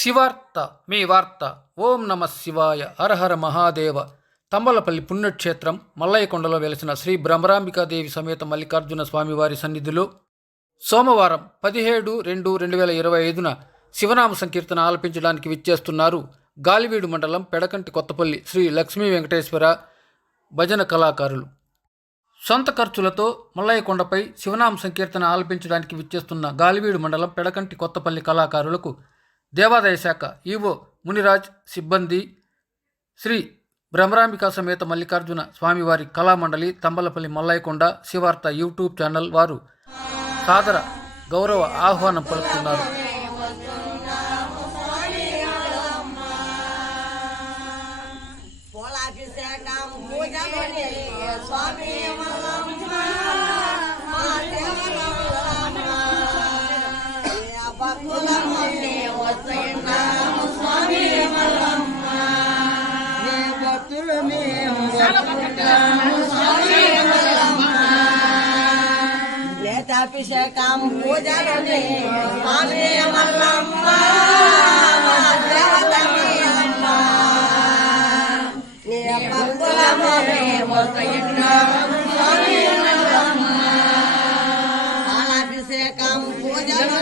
శివార్త మీ వార్త. ఓం నమ శివాయ. హరహర మహాదేవ. తంబలపల్లి పుణ్యక్షేత్రం మల్లయ్యకొండలో వెలిసిన శ్రీ భ్రమరాంబికాదేవి సమేత మల్లికార్జున స్వామివారి సన్నిధిలో సోమవారం 17/2/2025న శివనామ సంకీర్తన ఆలపించడానికి విచ్చేస్తున్నారు గాలివీడు మండలం పెడకంటి కొత్తపల్లి శ్రీ లక్ష్మీ వెంకటేశ్వర భజన కళాకారులు. సొంత ఖర్చులతో మల్లయ్యకొండపై శివనామ సంకీర్తన ఆలపించడానికి విచ్చేస్తున్న గాలివీడు మండలం పెడకంటి కొత్తపల్లి కళాకారులకు దేవాదాయ శాఖ ఈవో మునిరాజ్, సిబ్బంది, శ్రీ భ్రమరాంబికా సమేత మల్లికార్జున స్వామివారి కళామండలి, తంబలపల్లి మల్లయ్యకొండ శివార్త యూట్యూబ్ ఛానల్ వారు సాదర గౌరవ ఆహ్వానం పలుకుతున్నారు. అభిషేకం పూజలు స్వామి మల్లమ్మ అభిషేకం పూజలు